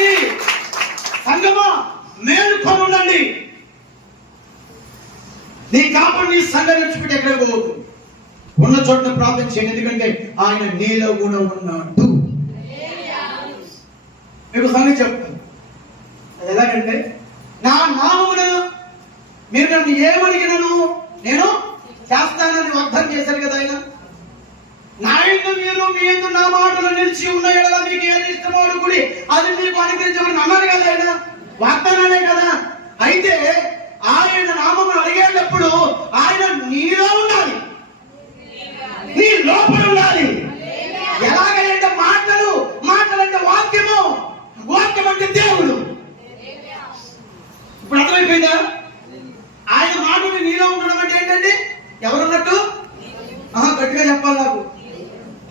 కాబట్టి సంగమా మేలుకొని ఉండండి. నీ కాపుడు నీ సంఘాన్ని విడిచిపెట్టి ఎక్కడ పోవద్దు. ఉన్న చోట ప్రార్థన చేయండి, ఎందుకంటే ఆయన నీలో కూడా ఉన్నాడు. మీకు సంగతి చెప్తాను. ఎలాగంటే నా నామమున మీరు నన్ను ఏమడిగినను నేను చేస్తానని వాగ్దానం చేశారు కదా ఆయన. నా యందు మీరు మీ యందు నా మాటలు నిలిచి ఉన్న యెడల మీకు ఏది ఇష్టమో అడుగుడి, అది మీకు అనుగ్రహించమని అన్నారు కదా ఆయన. వాగ్దానాలే కదా. అయితే ఆయన నామమును అడిగేటప్పుడు ఆయన నీలో ఉండాలి, నీ లోపల ఉండాలి. ఎలాగంటే మాటలంటే వాక్యము, వాక్యం అంటే దేవుడు. ఇప్పుడు అర్థమైపోయిందా? ఆయన మాటలు నీలో ఉండడం అంటే ఏంటండి? ఎవరున్నట్టు? గట్టిగా చెప్పాలి నాకు.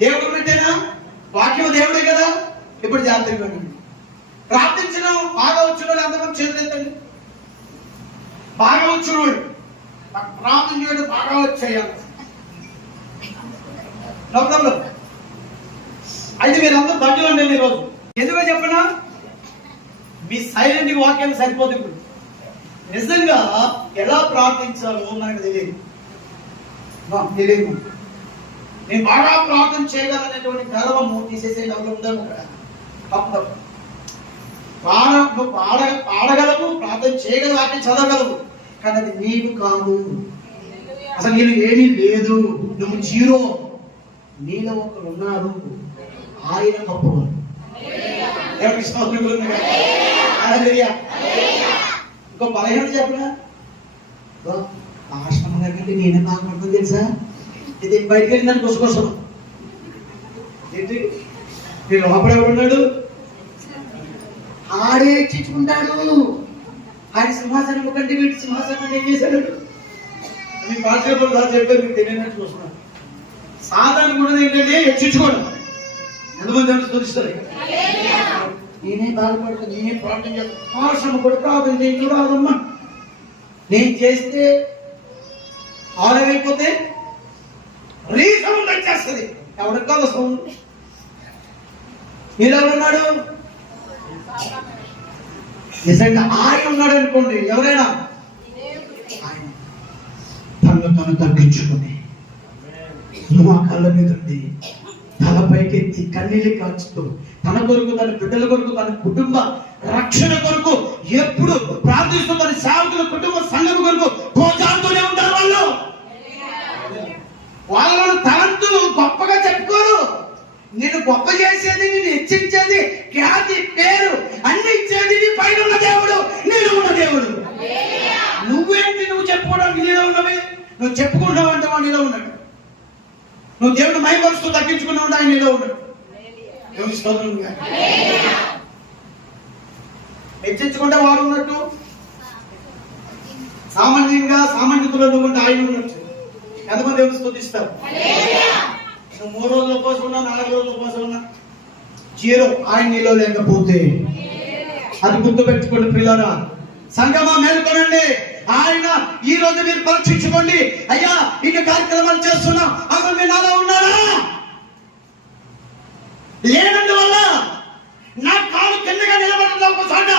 దేవుడు ఉన్నట్టేనా? వాక్యం దేవుడే కదా. ఇప్పుడు జాగ్రత్తగా ప్రార్థించడం బాగా వచ్చిన వాళ్ళు ఎంతమంది చేతులు ఎత్తండి. బాగా వచ్చిన వాళ్ళు ప్రార్థన చేయడం బాగా వచ్చేయాలి. అయితే మీరందరూ ధన్యులు అండి ఈరోజు. ఎందుకో చెప్పనా, మీ సైలెంట్ వాక్యాలు సరిపోదు. ఇప్పుడు నిజంగా ఎలా ప్రార్థించాలో మనకు తెలియదు. నేను బాగా ప్రార్థన చేయగలనేటువంటి గర్వము తీసేసే డబ్బులు ఉందాము. పాడగలవు, ప్రార్థన చేయగలవు, వాటిని చదవగలవు, కానీ అది నీవు కాదు. అసలు నేను ఏమీ లేదు, నువ్వు జీరో. నీలో ఒకరు ఉన్నారు, ఆయన గొప్పవాడు. ఇంకో 15 చెప్పనా, ఆశ్రమం గారికి నేనే బాగుపడుతుంది తెలుసా. ఇది బయటకు వెళ్ళిందని గుసగుసం. ఏంటి నీ లోపల ఎవడున్నాడు? ఆడే చిచ్చుకుంటాడు. ఆయన సింహాసనం కంటే వీటి సింహాసనం ఏం చేశాడు? మీ పాఠశాలలో దాని చెప్పారు, మీకు తెలియనట్టు చూస్తున్నాను. సాధారణ కూడా ఏంటంటే హెచ్చించుకోవడం. ఎంతమంది అంత చూపిస్తారు. నేనే బాధపడుతుంది, నేనే ప్రార్థన చేస్తాను. ఆశ్రమ కూడా ప్రార్థన చేయండి రాదమ్మా. నేను చేస్తే ఆలయమైపోతే రీసౌండ్ వచ్చేస్తుంది. ఎవరికి కాదు సౌండ్? మీరు ఎవరున్నాడు? నిజంగా ఆయన ఉన్నాడు అనుకోండి. ఎవరైనా తను తగ్గించుకుని నువ్వు ఆ కళ్ళ మీద ఉండి తలపైకెత్తి కన్నీళ్ళు కాచుతూ తన కొరకు, తన బిడ్డల కొరకు, తన కుటుంబ రక్షణ కొరకు ఎప్పుడు ప్రార్థిస్తూ తన సేవకుల కుటుంబ సంఘం కొరకు గోజాడుతూనే ఉంటారు. వాళ్ళ తలంతులు గొప్పగా చెప్పుకోరు. నేను గొప్ప చేసేది, నేను హెచ్చించేది, ఖ్యాతి, పేరు అన్ని ఇచ్చేది నీ పైన ఉన్న దేవుడు, నీలో ఉన్న దేవుడు. నువ్వేంటి నువ్వు చెప్పుకోవడానికి నీలో ఉన్నవి? నువ్వు చెప్పుకుంటావు అంటే వాడు నీలో ఉన్నాడు. నువ్వు దేవుడు మైపరుస్తూ తగ్గించుకున్నావు, ఆయన నీలో ఉన్నాడు. హెచ్చించుకుంటే వాడు ఉన్నట్టు, సామాన్యుతులు నువ్వుంటే ఆయన ఉన్నట్టు. ఎంతమంది దేవుడు స్తుతిస్తారు? నువ్వు 3 రోజుల ఉపవాసం ఉన్నా, 4 రోజుల ఉపవాసం ఉన్నా జీరో. ఆయన నీలో లేకపోతే అది గుర్తు పెట్టుకోండి పిల్లరా. సంగమా మేల్కొనండి. ఆయన ఈ రోజు మీరు పరీక్షించుకోండి. అయ్యా ఇన్ని కార్యక్రమాలు చేస్తున్నాం, అసలు మీరు నాలో ఉన్నారా? లేనందువల్ల నా కాలు కిందగా నిలబడడం ఒకసారి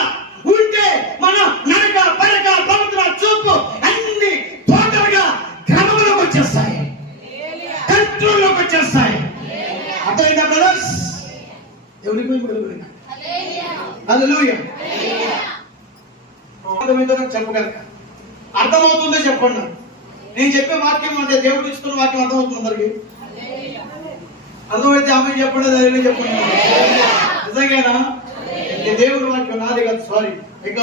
ఉంటే మన నడక, పరక, పవిత్ర, చూపు అన్ని టోటల్గా క్రమంలోకి వచ్చేస్తాయి, కంట్రోల్లోకి వచ్చేస్తాయి. అర్థమైందా బ్రదర్స్? హల్లెలూయా. చెప్పగలక అర్థమవుతుందో చెప్పండి. నేను చెప్పే వాక్యం అంటే దేవుడు ఇస్తున్న వాక్యం అర్థమవుతుంది అందరికి. అర్థమైతే ఆమె చెప్పండి, అదే చెప్పండి. నిజంగానా? దేవుడి వాక్యం నాది కాదు, సారీ. ఇంకా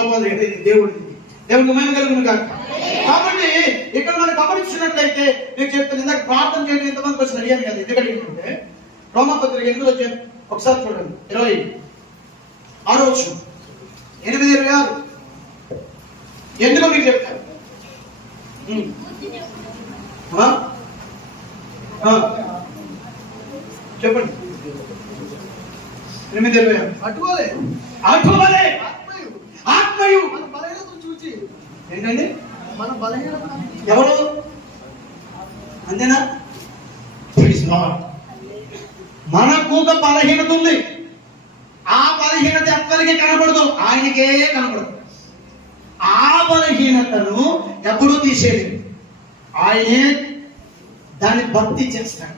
దేవుడిది. దేవుడికి మేము కలుగును కాదు. కాబట్టి ఇక్కడ మనం గమనించినట్లయితే నేను చెప్తాను, ఇందాక ప్రార్థన చేయడం ఎంతమందికి వచ్చి అడిగాను కదా. ఎందుకంటే రోమాపత్రిక 8 వచ్చాను, ఒకసారి చూడండి. 26వ వచనం, 8:26. ఎందుకో మీకు చెప్తాను. చెప్పండి. 8:26. అటువలే ఆత్మయు చూచి ఏంటండి మన బలహీనత ఎవరు? అంతేనా? మనకు ఒక బలహీనత ఉంది. ఆ బలహీనత ఎవరికి కనపడదు, ఆయనకే కనపడదు. ఆ బలహీనతను ఎప్పుడూ తీసేయలేదు, ఆయనే దాన్ని భక్తి చేస్తాడు.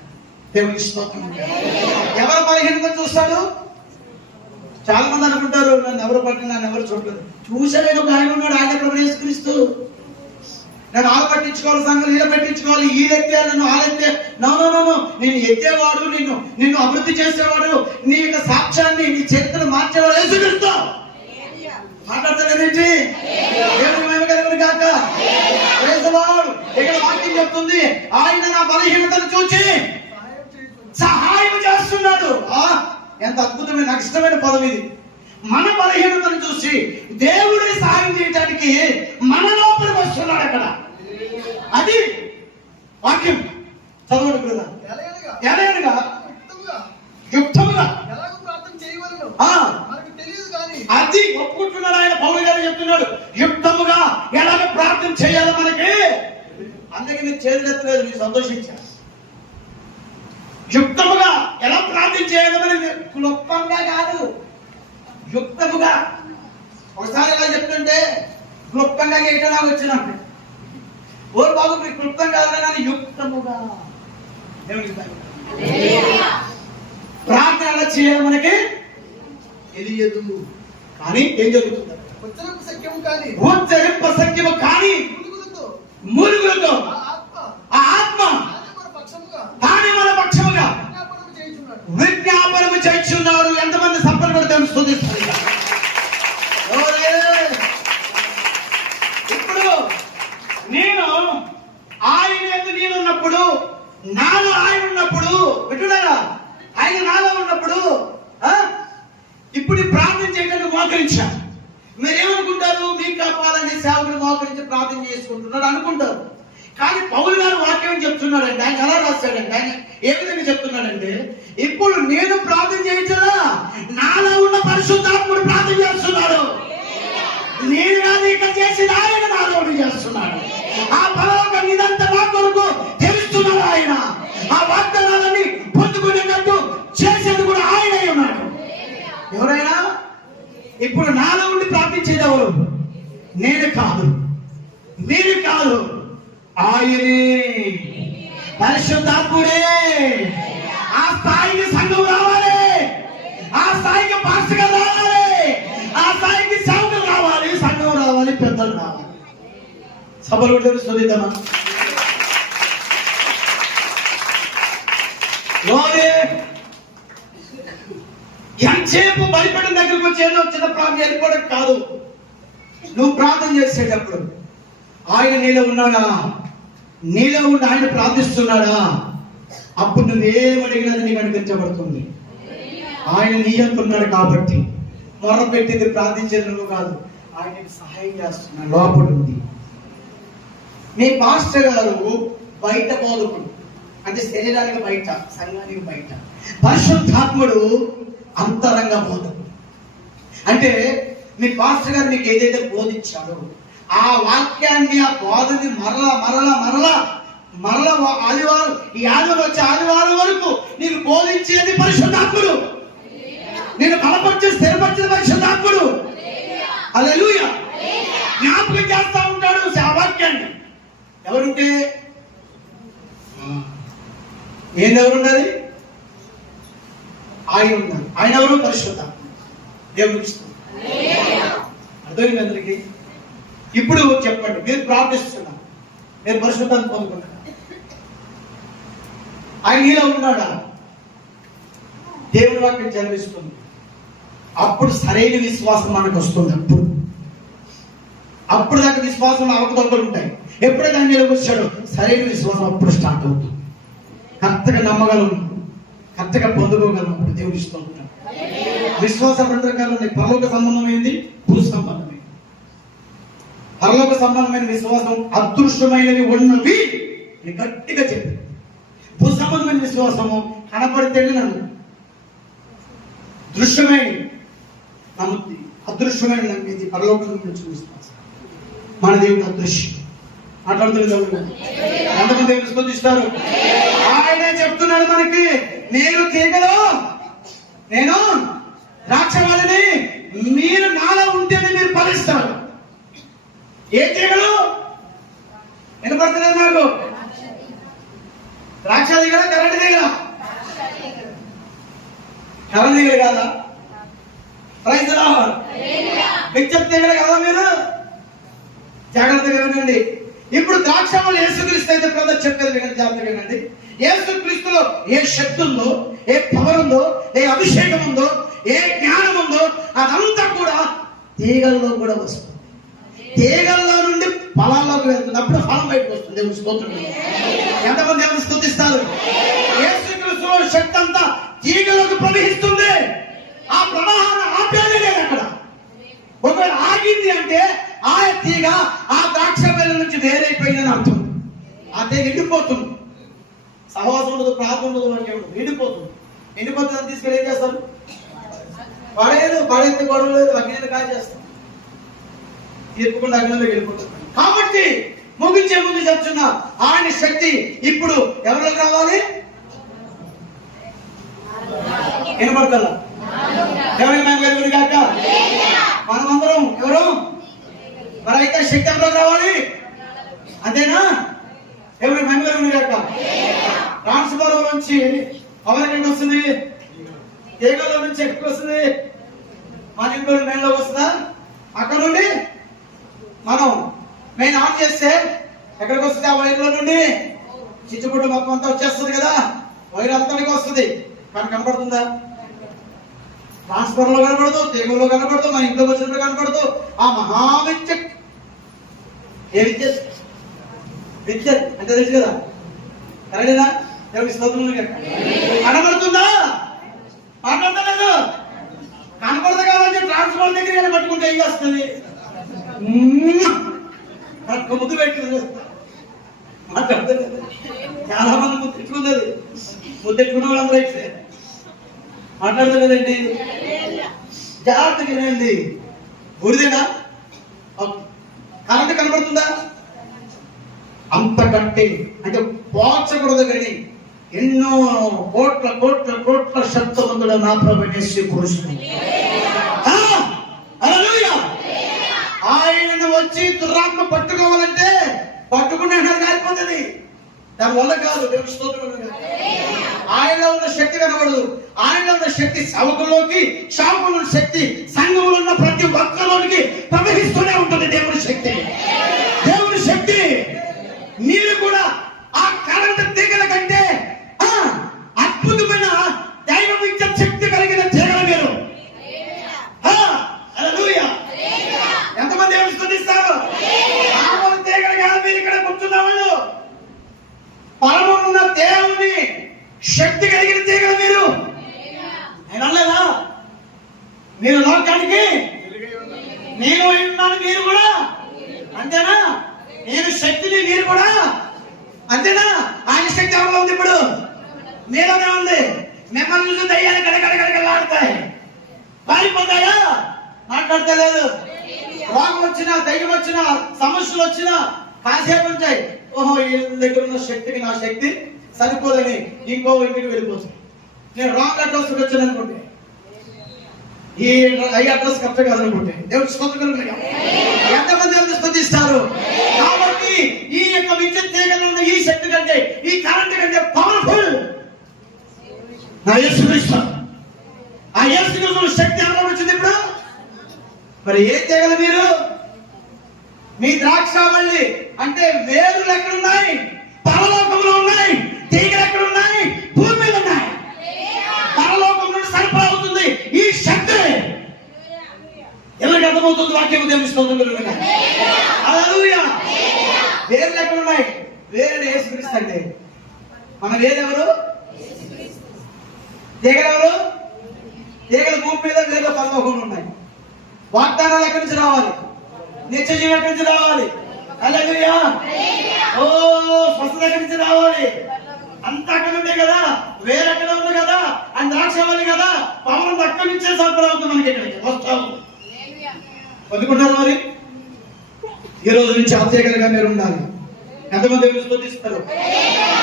దేవుని స్తోత్రం. ఎవరు బలహీనత చూస్తాడు? చాలా మంది అనుకుంటారు నన్ను ఎవరు పట్టిన నన్ను ఎవరు చూడలేదు. చూసలేని ఒక ఆయన ఉన్నాడు, ఆయన ప్రభు యేసుక్రీస్తు. నేను ఆలు పట్టించుకోవాలి, సంఘం ఈల పట్టించుకోవాలి, ఈలెత్తే నన్ను ఆలెత్తే. నో, నేను ఎత్తేవాడు, నిన్ను అభివృద్ధి చేసేవాడు, నీ యొక్క సాక్ష్యాన్ని, నీ చరిత్రను మార్చేవాడు యేసుక్రీస్తు. మాట్లాడతాడేంటి? దేవుని మహిమ కలుగును గాక. Praise the lord. ఇక్కడ వాక్యం చెప్తుంది, ఆయన నా బలహీనతను చూచి సహాయం చేస్తున్నాడు. ఎంత అద్భుతమైన, నాకు ఇష్టమైన పదం ఇది. మన బలహీనతను చూసి దేవుడిని సహాయం చేయడానికి మన లోపలికి వస్తున్నాడు. అక్కడ అది వాక్యం చదవడు కదా. ఎలాగనగా యుక్తముగా అది ఒప్పుకుంటున్నాడు ఆయన. పౌలు గారు చెప్తున్నాడు, యుక్తముగా ఎలాగ ప్రార్థన చేయాలి మనకి. అందుకే నేను చేతులెత్తలేదు, నేను సంతోషించాను. యుక్తముగా ఎలా ప్రార్థన చేయాలి మనకి, క్లుప్తంగా కాదు, యుక్తముగా. ఒకసారి ఎలా చెప్తుంటే క్లుప్తంగా చేయటం నాకు వచ్చినప్పుడు, ఓ బాబు మీకు క్లుప్తం కాదు కానీ యుక్తముగా. ప్రార్థన ఎలా చేయాలి మనకి తెలియదు, కానీ ఏం జరుగుతుంది? ఉచ్చరింప సఖ్యము కానీ మురుగులతో ఆ ఆత్మ తానే మన పక్షముగా విజ్ఞాపనము చేస్తున్నాడు. ఎంతమంది సంపద పడతాను స్తుతిస్తారు. ఇప్పుడు నేను ఆయన ఎందు నేనున్నప్పుడు, నాలో ఆయన ఉన్నప్పుడు, వింటున్నారా? ఆయన నాలో ఉన్నప్పుడు ఇప్పుడు ప్రార్థన చేయడానికి మోకరించాను. మీరేమనుకుంటారు? మీకు కాపాలని సేవకుడు మోకరించి ప్రార్థన చేసుకుంటున్నాడు అనుకుంటారు. కానీ పౌలు గారు వాక్యం చెప్తున్నాడండి. ఆయన ఎలా రాశాడండి? ఆయన ఏ విధంగా చెప్తున్నాడంటే, ఇప్పుడు నేను ప్రార్థన చేయించదా, నాలో ఉన్న పరిశుద్ధాత్ముడు ప్రార్థన చేస్తున్నాడు. నేను కాదు ఇక్కడ చేసేది, ఆయన నాలో చేస్తున్నాడు. ఆ పరలోక నిదంతా నా కొరకు తెలుస్తున్నాడు ఆయన. ఆ వాగ్దానాలని పొందుకునేటట్టు చేసేది కూడా ఆయనే ఉన్నాడు. ఎవరైనా ఇప్పుడు నాలో ఉండి ప్రార్థించేదెవరు? నేను కాదు, మీరు కాదు, ఆయనే, పరిశుద్ధాత్ముడే. ఆ స్థాయికి సంఘం రావాలి, ఆ స్థాయికి పాస్టర్ రావాలి, ఆ స్థాయికి సేవకులు రావాలి, సంఘం రావాలి, పెద్దలు రావాలి. సభలు తెలుస్తుందమ్మా. ఎంతసేపు భయపడిన దగ్గరకు వచ్చి ఏదో చిన్న ప్రార్థన వెళ్ళిపోవడం కాదు. నువ్వు ప్రార్థన చేసేటప్పుడు ఆయన నీలో ఉన్నాడా, నీలో ఉండి ఆయన ప్రార్థిస్తున్నాడా, అప్పుడు నువ్వేమడిగినది నీకు అనిపించబడుతుంది. ఆయన నీ అంటున్నాడు కాబట్టి మొర పెట్టింది ప్రార్థించేది నువ్వు కాదు, ఆయన సహాయం చేస్తున్నాడు. లోపల ఉంది. మీ పాస్టర్ గారు బయట బోధకుడు, అంటే శరీరానికి బయట, సంఘానికి బయట. పరిశుద్ధాత్ముడు అంతరంగ బోధకుడు. అంటే మీ పాస్టర్ గారు మీకు ఏదైతే బోధించాడో ఆ వాక్యాన్ని, ఆ బోధని మరలా ఆదివారం, ఈ ఆదివారం వచ్చే ఆదివారం వరకు నీకు బోధించేది పరిశుద్ధాత్ముడు. నేను బలపరిచే స్థిరపరిచిన పరిశుద్ధాత్ముడు. హల్లెలూయా. జ్ఞాపకం చేస్తా ఉంటాడు ఆ వాక్యాన్ని. ఎవరుంటే ఎవరున్నది? ఆయన ఉన్నారు. ఆయన ఎవరు? పరిశుద్ధాత్ముడు. దేవుడికి అర్థమైంది అందరికి. ఇప్పుడు చెప్పండి, మీరు ప్రార్థిస్తున్నారు, మీరు పరిశుద్ధాత్మ పొందుకున్నారు, ఆయన ఇలా ఉన్నాడా? దేవుని వాక్యం చదివిస్తుంది. అప్పుడు సరైన విశ్వాసం మనకు వస్తుంది. అప్పుడు దాకా విశ్వాసంలో అవకతవకలు ఉంటాయి. ఎప్పుడైతే ఆయన నిలబొచ్చాడో సరైన విశ్వాసం అప్పుడు స్టార్ట్ అవుతుంది. కరెక్ట్గా నమ్మగలం, కరెక్ట్గా పొందుకోగలం. అప్పుడు దేవుడు ఇస్తూ ఉంటాడు. విశ్వాసం రెండు రకాలు ఉన్నాయి. పరలోక సంబంధమైనది, భూ సంబంధమైనది. పరలోక సంబంధమైన విశ్వాసం అదృష్టమైనవి ఉన్నవి గట్టిగా చెప్పి, భూ సంబంధమైన విశ్వాసము కనపడితేనే నమ్ము, దృశ్యమైన నమ్ముద్ది, అదృశ్యమైన నమ్మేది. పరలోకం నుంచి విశ్వాసం. మన దేవుడు అదృశ్యం. మాట్లాడుతుంది ఎంతమంది దేవుడు స్పందిస్తారు? ఆయనే చెప్తున్నాడు మనకి, నేను తీగలో, నేను ద్రాక్షవల్లిని, ఉంటేనే మీరు ఫలిస్తారు. ఏ తీగలు వినపడుతున్నాయి నాకు? ద్రాక్ష తీగల, కరెంట్ తీగల? కరెంట్ తీగలు కాదా? Praise lord. విచ్చప్ తీగలు కదా మీరు? జాగ్రత్తగా వినండి. ఇప్పుడు ద్రాక్షలు యేసుక్రీస్తు అయితే బ్రదర్ చెప్పేది వినండి, జాగ్రత్తగా వినండి. యేసుక్రీస్తులో ఏ శక్తి ఉందో, ఏ పవర్ ఉందో, ఏ అభిషేకం ఉందో, ఏ జ్ఞానం ఉందో అదంతా కూడా తీగల్లో కూడా వస్తుంది. తీగల్లో నుండి ఫలాల్లోకి వెళ్తుంది. అప్పుడు ఫలం బయటకు వస్తుంది. దేవుని స్తోత్రం. ఎంతమంది దేవుని స్తుతిస్తారు? యేసుక్రీస్తులో శక్తి అంతా తీగలోకి ప్రవహిస్తుంది. ఆ ప్రవాహాన్ని ఆపేది లేదు అక్కడ. ఒకవేళ ఆగింది అంటే ఆ తీగ ఆ ద్రాక్ష బెల్ల నుంచి వేరైపోయిందని అర్థం. ఆ తీగ ఎండిపోతుంది. సహవాసం ఉండదు, ప్రార్థన ఉండదు, మనకి ఉండదు, ఎండిపోతుంది. ఎండిపోతుంది తీసుకెళ్ళి ఏం చేస్తారు? పడేది గొడవ లేదు, అగ్ని కాయ చేస్తాం, తీర్పుకుండా అగ్నిలో వెళ్ళిపోతుంది. కాబట్టి ముగించే ముందు చెప్తున్నా, ఆయన శక్తి ఇప్పుడు ఎవరికి రావాలి? వినపడతా? ఎవరికి మేము కాక మనమందరం ఎవరు? మరి అయితే శక్తి ఎవరికి రావాలి? అంతేనా? ఎవరికి మేము కాక ట్రాన్స్ఫార్మర్ నుంచి పవర్ ఎక్కడికి వస్తుంది? తీగలో నుంచి ఎక్కడికి వస్తుంది? మన ఇంట్లో మెయిన్లోకి వస్తుందా? అక్కడ నుండి మనం మెయిన్ ఆన్ చేస్తే ఎక్కడికి వస్తుంది? ఆ వైర్లో నుండి చిచ్చుబుడ్డు మొత్తం అంతా వచ్చేస్తుంది కదా, వైర్ అంతటికి వస్తుంది. కానీ కనపడుతుందా? ట్రాన్స్ఫార్మర్ లో కనపడదు, తీగలో కనపడదు, మన ఇంట్లోకి వచ్చినప్పుడు కనపడదు. ఆ మహావిద్యుత్, ఏ విద్యుత్? విద్యుత్ అంటే తెలుసు కదా, కరెక్టేనా? దేవుని స్తోత్రం. కనపడుతుందా? మాట్లాడలేదు. కనపడదు కాబట్టి ట్రాన్స్ఫార్మర్ దగ్గర పట్టుకుంటే ఏం చేస్తుంది? ముద్దు పెట్టుకుంది. మాట్లాడలేదు. చాలా మంది ముద్దు పెట్టుకున్నది. ముద్దు పెట్టుకున్న వాళ్ళందరూ అయితే మాట్లాడలేదండి. జాగ్రత్తగా వినండి. గురిదేనా? కరెంట్ కనపడుతుందా? అంతకంటే అంటే పోల్చకూడదు కానీ ఎన్నో కోట్ల కోట్ల కోట్ల శబ్దవంతుడు నా ప్రభుని పురుషుడు. ఆయనను వచ్చి దురాత్మ పట్టుకోవాలంటే పట్టుకునే కాలిపోతుంది. దాని వల్ల కాదు. దేవుని స్తోత్రం. ఆయనలో ఉన్న శక్తి కనబడదు. ఆయనలో ఉన్న శక్తి సేవకుల్లోకి, సేవకుల శక్తి సంఘంలో ఉన్న ప్రతి ఒక్కరిలోకి ప్రవహిస్తూనే ఉంటుంది. దేవుని శక్తి, దేవుని శక్తి. మీరు కూడా ఆ కరెంట్ తీగల కంటే అద్భుతమైన దైవ విద్యుత్ శక్తి కలిగిన తీగల మీరు. ఎంతమంది దేవుని స్తుతిస్తారు? మామూలు తీగలు కాదు. మీరు ఇక్కడ కూర్చున్న వాళ్ళు పరమున్న దేవుని శక్తి కలిగిన తీగలు మీరు. ఆయన అనలేదా? మీరు లోకానికి నేను ఉన్నాను, మీరు కూడా అంతేనా? నేను శక్తిని, మీరు కూడా అంతేనా? ఆయన శక్తి ఎవరిలో ఉంది? ఇప్పుడు మీలోనే ఉంది. మిమ్మల్ని చూసి దయ్యాలు గడగడగడగలాడతాయి, పారిపోతాయా? మాట్లాడతలేదు. రోగం వచ్చినా, దయ్యం వచ్చినా, సమస్యలు వచ్చినా కాసేపు ఉంటాయి. ఓహో, వీళ్ళ దగ్గర ఉన్న శక్తికి నా శక్తి సరిపోదని ఇంకో ఇంటికి వెళ్ళిపోతుంది. నేను రాంగ్ అడ్రస్ వచ్చాను అనుకుంటే, ఈ అడ్రస్ కరెక్ట్ కాదనుకుంటే దేవుడు స్తోత్రం. ఎంతమంది దేవుని స్తుతిస్తారు? కాబట్టి ఈ యొక్క విద్యుత్ తీగలో ఉన్న ఈ శక్తి కంటే, ఈ కరెంట్ కంటే పవర్ఫుల్ నా యేసుక్రీస్తు. ఆ యేసుక్రీస్తు శక్తి ఎవరో వచ్చింది ఇప్పుడు. మరి ఏ తీగలు మీరు? మీ ద్రాక్షావళి అంటే వేరులు ఎక్కడున్నాయి? పరలోకంలో ఉన్నాయి. తీగలు ఎక్కడున్నాయి? భూమి మీద ఉన్నాయి. పరలోకం నుండి సరఫరా అవుతుంది ఈ శక్తి. ఎవరికి అర్థమవుతుంది? వాక్యం దేవుని స్తోత్రం. హల్లెలూయా. వేరులు ఎక్కడున్నాయి? వేరు యేసుక్రీస్తు. అంటే మన వేరెవరు? తీగలు ఎవరు? తీగలు భూమి మీద, వేరే పరలోకంలో ఉన్నాయి. వాగ్దానాలు ఎక్కడి నుంచి రావాలి? నిత్య జీవం ఎక్కడి నుంచి రావాలి? హల్లెలూయా. ఓ స్వస్థత ఎక్కడి నుంచి రావాలి? అంతా అక్కడ ఉండే కదా, వేరెక్కడ ఉంది కదా, అని ద్రాక్షావళి కదా, పవన్ అక్కడి నుంచే సరఫరా అవుతుంది మనకి. ఇక్కడికి వస్తాము. పొందుకుంటారు. మరి ఈ రోజు నుంచి అత్యకలుగా మీరు ఉండాలి. ఎంతమంది దేవుని స్తుతిస్తారు?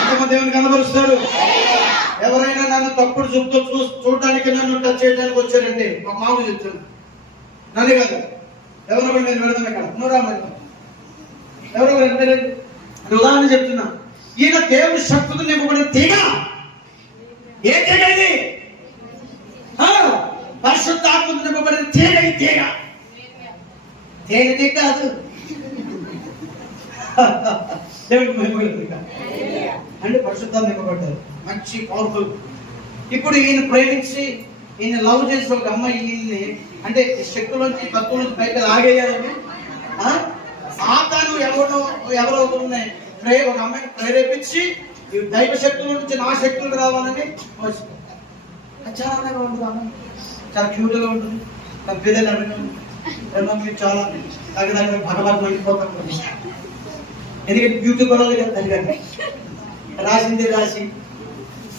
ఎంతమంది దేవుని కనబరుస్తారు? ఎవరైనా నన్ను తప్పుడు చూపుతో చూడడానికి, నన్ను టచ్ చేయడానికి వచ్చారంటే ఒక మామూలు చెప్తాను. నన్ను కాదు, ఎవరో నేను పెడతాను ఇక్కడ పునరామని ఎవరో అంటే ఉదాహరణ చెప్తున్నా. ఈయన దేవుని శక్తులు నింపబడిన తీగ. ఏ తీగ ఇది? పరిశుద్ధాత్మకు నింపబడిన తీగ. ఈ తీగ తేనె కాదు, దేవుడికి అంటే పరిశుద్ధాన్ని నింపబడ్డారు. మంచి పవర్ఫుల్. ఇప్పుడు ఈయన ప్రేమించి ఈయన లవ్ చేసిన ఒక అమ్మాయి ఈయన్ని అంటే శక్తులోంచి తత్వంలోంచి బయట లాగేయాలని సాతాను ఎవరో ఉన్నాయి ఒక అమ్మాయిని ప్రేరేపించి ఈ దైవ శక్తుల నుంచి నా శక్తులకు రావాలని చాలా అందంగా ఉంటుంది అమ్మాయి, చాలా క్యూట్ గా ఉంటుంది. తన పిల్లలు అడగండి చాలా దగ్గర భగవంతుడు వెళ్ళిపోతాం. ఎందుకంటే బ్యూటీ పడాలి కదా తల్లిదండ్రి. రాసిందే రాసి,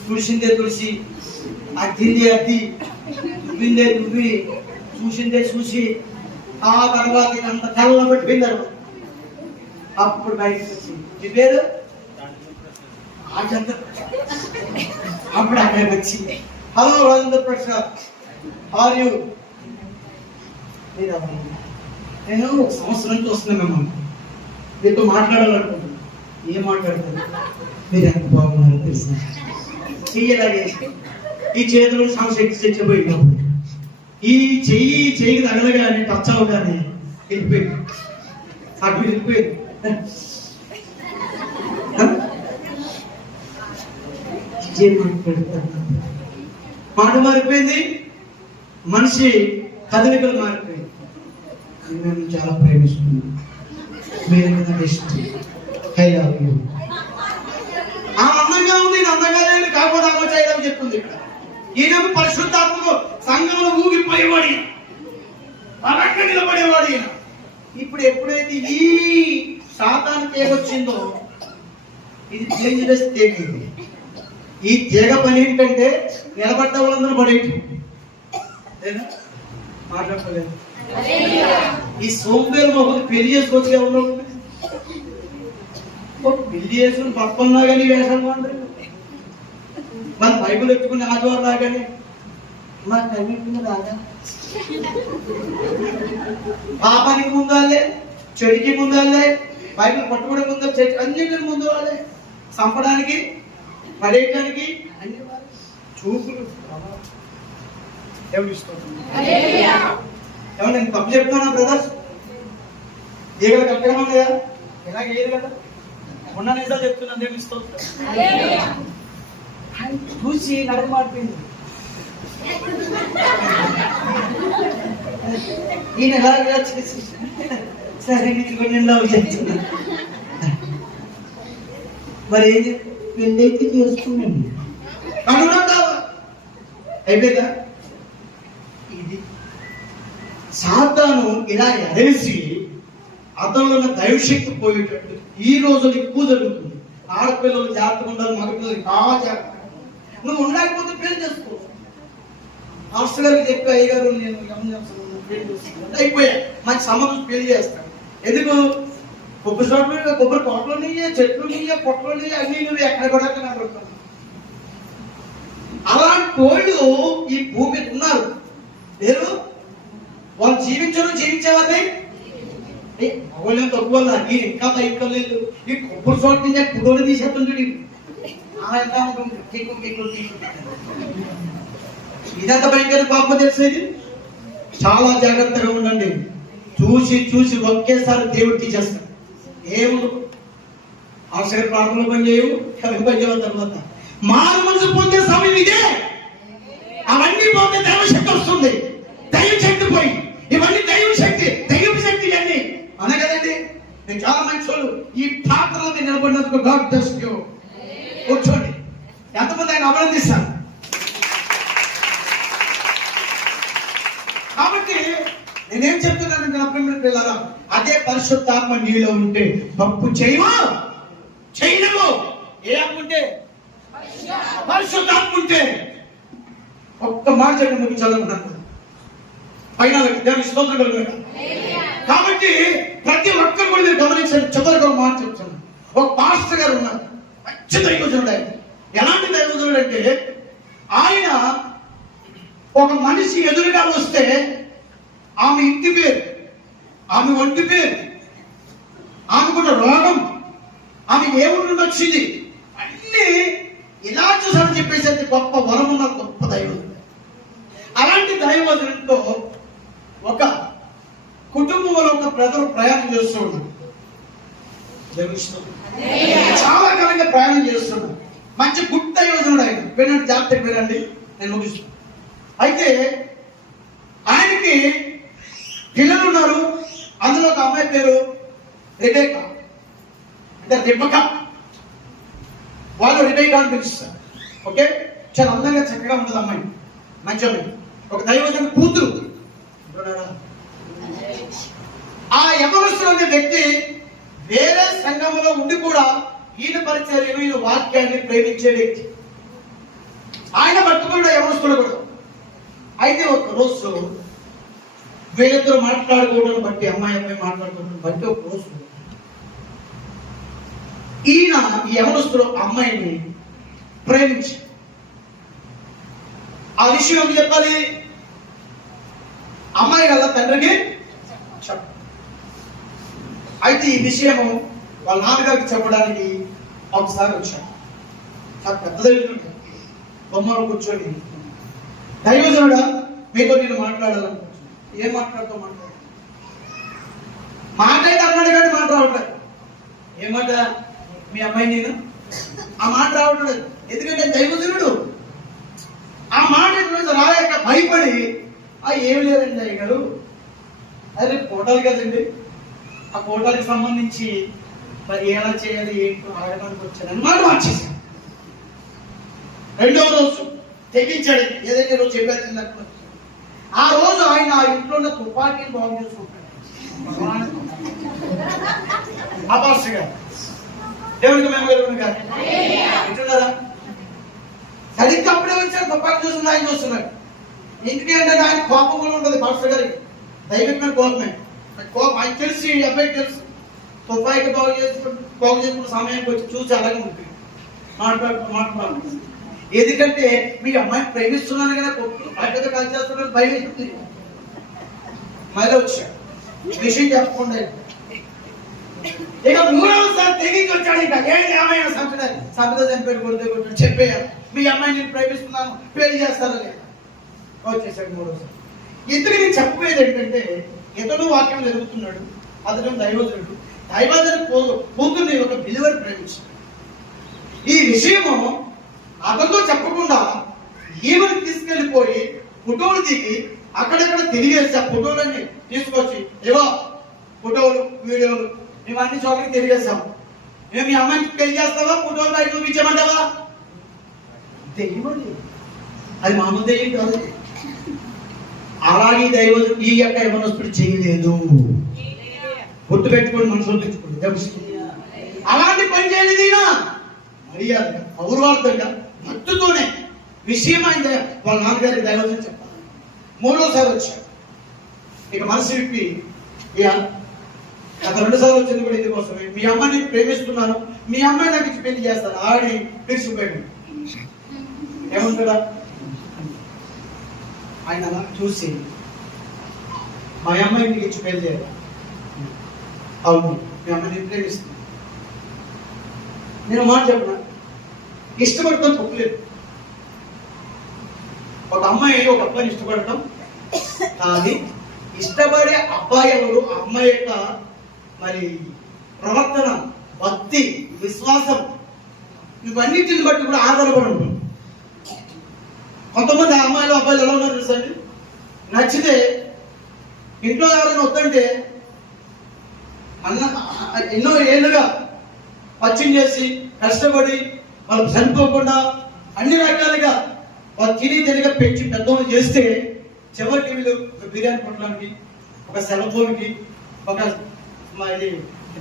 తుడిసిందే తుడిసి, అద్దిందే అద్ది, దువ్విందే దువ్వి, చూసిందే చూసి, ఆ తర్వాత అంత తెల్లబట్టి వెళ్ళారు. అప్పుడు బయటకు వచ్చింది ఈ పేరు అప్పుడు అక్కడికి వచ్చింది. Hello Rajendra Prasad, are you? నేను సంవత్సరం నుంచి వస్తున్నాను మిమ్మల్ని మీతో మాట్లాడాలనుకుంటున్నాను. ఏం మాట్లాడతారు? మీరు ఎంత బాగున్నారో తెలుసు. చెయ్యలాగే ఈ చేతిలో సంశక్తి తెచ్చిపోయినప్పుడు ఈ చెయ్యి తగలగానే టచ్ అవగానే వెళ్ళిపోయింది. అటు వెళ్ళిపోయింది. మాట మారిపోయింది, మనిషి కదలికలు మారిపోయింది. నేను చాలా ప్రేమిస్తున్నాను, మీరు ఇష్టం. I love you. ఆ అందంగా ఉంది, అందంగా లేదు, కాకపోతే అమ్మ చేయడం చెప్తుంది ఇక్కడ. ఈయన పరిశుద్ధాత్మకు సంఘంలో ఊగిపోయేవాడి, అరక్క నిలబడేవాడు ఈయన. ఇప్పుడు ఎప్పుడైతే ఈ శాతానికి ఏమొచ్చిందో ఇది డేంజరస్ తీగ. ఇది ఈ తీగ పని ఏంటంటే నిలబడ్డ వాళ్ళందరూ పడేటి మాట్లాడలేదు. ఈ సోంబేరు మొహం పెళ్లి చేసుకోవచ్చు ఎవరు? పెళ్లి చేసుకుని పక్కన్నా కానీ వేషాలు అంటారు. మన బైబుల్ ఎత్తుకుని ఆదివారం రాగానే మా కన్నింటిని రాగా పాపానికి ముందాలే, చెడికి ముందాలే, బైబిల్ పట్టుబడి ముందు, అన్నింటిని ముందు వాళ్ళే, చంపడానికి పడేయడానికి అన్ని చూపులు. ఏమన్నా నేను తప్పు చెప్తానా బ్రదర్స్? ఈగలు కట్టగా ఉన్నాయా? ఇలాగ ఏది కదా ఉన్న నిజాలు చెప్తున్నాను. దేవుని స్తోత్రం. చూసి నడక మారిపోయింది. ఈయన ఎలాగా చేసి సరే నేను చెప్తున్నా. మరి ఏది పెళ్ళైతే చేసుకున్నాను అనుకుంటావా? అయిపోయిందా? ఇది సాతాను ఇలా ఎరేసి అతను ఉన్న దైవశక్తి పోయేటట్టు ఈ రోజు ఎక్కువ జరుగుతుంది. ఆడపిల్లలు జాగ్రత్తగా ఉండాలి, మగపిల్లలు బాగా జాగ్రత్తగా. నువ్వు ఉండకపోతే పెళ్లి చేసుకో. మాస్టర్ గారికి చెప్పి అయ్యగారు నేను అయిపోయా మంచి సంబంధం పెళ్లి చేస్తాను. ఎందుకు? కొబ్బరి చోట్ల కొబ్బరి తోటలోని చెట్లు పొట్టలోని అన్ని నువ్వు ఎక్కడ కూడా కనబడుతున్నావు. అలాంటి వాళ్ళు ఈ భూమి మీద ఉన్నారు. లేరు వాళ్ళు జీవించేవాళ్ళే అవలేం తక్కువ. నేను ఇంకా తగ్గలేదు. ఈ కొబ్బరి చోట నుంచి పుట్టోలు తీసేస్తుంటాడు. ఇదంత భయంకర పాపం తెలిసేది. చాలా జాగ్రత్తగా ఉండండి. చూసి ఒకేసారి దేవుడు తీసేస్తాడు. ఏముంది అవసరం ప్రార్థనలు పనిచేయవు, కవి పనిచేయవు. తర్వాత మారు మనసు పొందే సమయం ఇదే. అవన్నీ పోతే దైవశక్తి వస్తుంది. దైవశక్తి పోయి ఇవన్నీ దైవశక్తి ఇవన్నీ అనే కదండి. నేను చాలా మంచి వాళ్ళు ఈ పాత్రలో నిలబడినందుకు గాడ్ బ్లెస్ యు. కూర్చోండి. ఎంతమంది ఆయన అభినందిస్తాను. కాబట్టి నేనేం చెప్తున్నానంటే నా ప్రేమ పిల్లరా, అదే పరిశుద్ధాత్మ నీలో ఉంటే తప్పు చేయలేము. ఏ ఆత్మ ఉంటే? పరిశుద్ధాత్మ ఉంటే. ఒక్క మాట చెప్పి మీకు చదువుకున్నాను పైన దేవుని స్తోత్రం కలుగుతాడు. కాబట్టి ప్రతి ఒక్కరు కూడా మీరు గమనించండి. చివరికి ఒక మాట చెప్తాను. ఒక పాస్టర్ గారు ఉన్నారు, మంచి దైవజనుడు. ఆయన ఎలాంటి దైవజనుడు అంటే ఆయన ఒక మనిషి ఎదురుగా వస్తే ఆమె ఇంటి పేరు ఆమె ఒంటి పేరు, ఆమెకున్న రోగం, ఆమె ఏ ఊరి నుండి వచ్చింది, అన్ని ఇలా చూసామని చెప్పేసి గొప్ప వరం ఉన్న గొప్ప దైవం. అలాంటి దైవజనంతో ఒక కుటుంబంలో ఒక ప్రజలు ప్రయాణం చేస్తూ ఉన్నారు. చాలా కాలంగా ప్రయాణం చేస్తున్నాడు. మంచి గుడ్ దైవజనుడు ఆయన. వినండి, జాగ్రత్తగా వినండి, నేను ముగిస్తాను. అయితే ఆయనకి పిల్లలు ఉన్నారు. అందులో ఒక అమ్మాయి పేరు రిబేకా, అంటే రిబకా. వాళ్ళు రిబేకా అని పిలుస్తారు. ఓకే, చాలా అందంగా చక్కగా ఉంటుంది అమ్మాయి, మంచి అమ్మాయి, ఒక దైవజన కూతురు. ఆ యవనస్తుడు అనే వ్యక్తి వేరే సంఘంలో ఉండి కూడా ఈయన పరిచర్యను, ఈయన వాక్యాన్ని ప్రేమించే వ్యక్తి. ఆయన పట్టుకున్న యవనస్తుడు కూడా. అయితే ఒక రోజు వీళ్ళిద్దరు మాట్లాడుకోవడం బట్టి, అమ్మాయి మాట్లాడుకోవడం బట్టి ఒక రోజు ఈయన ఈ యవనస్తుడు అమ్మాయిని ప్రేమించి, ఆ విషయం ఏం చెప్పాలి, అమ్మాయి వల్ల తండ్రికి చెప్ప. అయితే ఈ విషయము వాళ్ళ నాన్నగారికి చెప్పడానికి ఒకసారి వచ్చాడు. చాలా పెద్ద దైవజనుడు, బొమ్మలు కూర్చొని, దైవజనుడా మీతో నేను మాట్లాడాలనుకుంటున్నాను. ఏం మాట్లాడుతూ మాట్లాడితే అన్నాడు కానీ మాట రావట్లేదు. ఏమాట మీ అమ్మాయి నేను ఆ మాట రావట్లేదు. ఎందుకంటే దైవజనుడు ఆ మాట రాలేక భయపడి, ఏమి లేదండి అయ్య గారు, అదే కోటాలు కదండి, ఆ కోటాలకు సంబంధించి మరి ఎలా చేయాలి ఏంటో అడగడానికి వచ్చాను అన్నమాట మార్చేసాను. రెండవ రోజు తెగించాడు. ఏదైతే రోజు చెప్పారు, ఆ రోజు ఆయన ఆ ఇంట్లో ఉన్న తుపాకీని బాగు చేసుకుంటాడు. అపాస్గా దేవునికి మేము కాదు వింటున్నారా? సరిగ్గా అప్పుడే వచ్చాడు, తుపాకీ చూస్తున్నా ఆయన చూస్తున్నాడు. ఎందుకంటే ఆయన కోపం కూడా ఉంటుంది. పాస్టర్ గారికి దైవికమైన కోపమే. కోపం ఆయన తెలిసి, అబ్బాయి తెలుసు, తుపాయికి బాగు చేసుకున్న సమయానికి వచ్చి చూసి అలాగే ఉంటుంది, మాట్లాడుతుంది. ఎందుకంటే మీ అమ్మాయిని ప్రేమిస్తున్నాను కదా, బాధ్యత కలిసి చేస్తున్నాను భయం అవుతుంది. మళ్ళీ వచ్చాడు, విషయం చెప్పకుండా. ఇక మూడవసారి తెగించి వచ్చాడు. ఇంకా ఏంటి అమ్మాయి సంపద చనిపోయి కొడుతూ చెప్పేయాలి, మీ అమ్మాయిని నేను ప్రేమిస్తున్నాను, పెళ్లి చేస్తారా లేదా. వచ్చేసాడు మూడవసారి. ఇందుకు నేను చెప్పేది ఏంటంటే, ఇతను వాక్యం జరుగుతున్నాడు, అతను దైవజనుడు. దైవజన కూతుర్ని ఒక బిలివర్ ప్రేమించాడు. ఈ విషయము అతనితో చెప్పకుండా ఈమెను తీసుకెళ్లిపోయి ఫోటోలు దిగి అక్కడెక్కడ తిరిగేసి, ఆ ఫోటోలన్నీ తీసుకొచ్చి, ఏవో ఫోటోలు వీడియోలు మేము అన్ని చోట్లకి తిరిగేసాము, మేము మీ అమ్మాయికి పెళ్లి చేస్తావా, ఫోటోలు బయట చూపించమంటావా. దెయ్యం, అది మామూలు దెయ్యం కాదు. అలాగే దైవం ఈ యొక్క యవనస్తుడు చేయలేదు. గుర్తు పెట్టుకోండి, మనసులో తెచ్చుకోండి. అలాంటి పని చేయలేదు ఈయన. మర్యాదగా, గౌరవార్థంగా, భక్తుతోనే విషయం ఆయన వాళ్ళ నాన్నగారికి దైవజనం చెప్పాలి. మూడోసారి వచ్చాడు. ఇక మనసు విప్పి, గత 2 సార్లు వచ్చింది కూడా ఇందుకోసమే, మీ అమ్మాయిని ప్రేమిస్తున్నాను, మీ అమ్మాయి నాకు ఇచ్చి పెళ్లి చేస్తాను. ఆడి పిలిచిపోయాడు. ఏమంటారా? ఆయన అలా చూసి, మా అమ్మాయి నీకు ఇచ్చి పెళ్లి చేయాలి. అవును, మీ అమ్మాయిని ప్రేమిస్తున్నాను. నేను మాట చెప్పిన, ఇష్టపడటం తప్పులేదు. ఒక అమ్మాయి ఒక అబ్బాయిని ఇష్టపడటం, కానీ ఇష్టపడే అబ్బాయి ఎవరు, ఆ అమ్మాయి యొక్క మరి ప్రవర్తన, భక్తి, విశ్వాసం, ఇవన్నిటిని బట్టి కూడా ఆధారపడి ఉంటుంది. కొంతమంది అమ్మాయిలు అబ్బాయిలు ఎలా ఉన్నారు చూసండి, నచ్చితే ఇంట్లో ఎవరైనా వద్దంటే ఎన్నో ఏళ్ళుగా పచ్చిం చేసి కష్టపడి వాళ్ళు చనిపోకుండా అన్ని రకాలుగా వాళ్ళు తిని తిరిగా పెంచి పెద్దవాళ్ళు చేస్తే, చివరికి వీళ్ళు ఒక బిర్యానీ కొట్టడానికి, ఒక సెల్ ఫోన్కి, ఒక